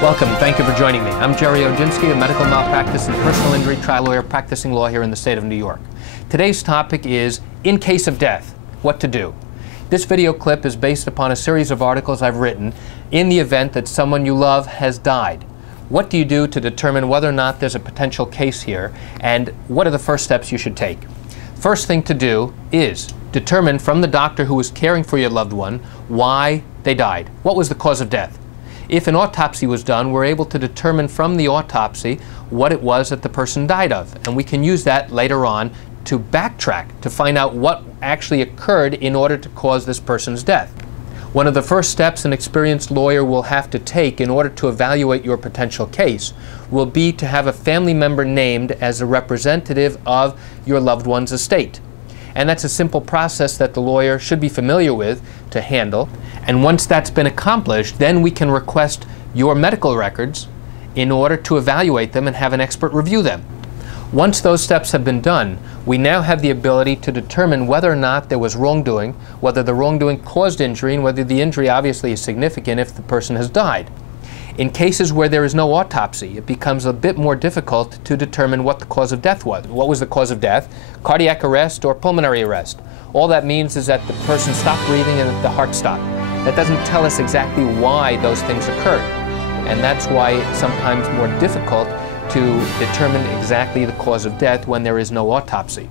Welcome. Thank you for joining me. I'm Gerry Oginski, a medical malpractice and personal injury trial lawyer practicing law here in the state of New York. Today's topic is, in case of death, what to do. This video clip is based upon a series of articles I've written in the event that someone you love has died. What do you do to determine whether or not there's a potential case here, and what are the first steps you should take? First thing to do is determine from the doctor who was caring for your loved one why they died. What was the cause of death? If an autopsy was done, we're able to determine from the autopsy what it was that the person died of. And we can use that later on to backtrack to find out what actually occurred in order to cause this person's death. One of the first steps an experienced lawyer will have to take in order to evaluate your potential case will be to have a family member named as a representative of your loved one's estate. And that's a simple process that the lawyer should be familiar with to handle. And once that's been accomplished, then we can request your medical records in order to evaluate them and have an expert review them. Once those steps have been done, we now have the ability to determine whether or not there was wrongdoing, whether the wrongdoing caused injury, and whether the injury obviously is significant if the person has died. In cases where there is no autopsy, it becomes a bit more difficult to determine what the cause of death was. What was the cause of death? Cardiac arrest or pulmonary arrest? All that means is that the person stopped breathing and that the heart stopped. That doesn't tell us exactly why those things occurred. And that's why it's sometimes more difficult to determine exactly the cause of death when there is no autopsy.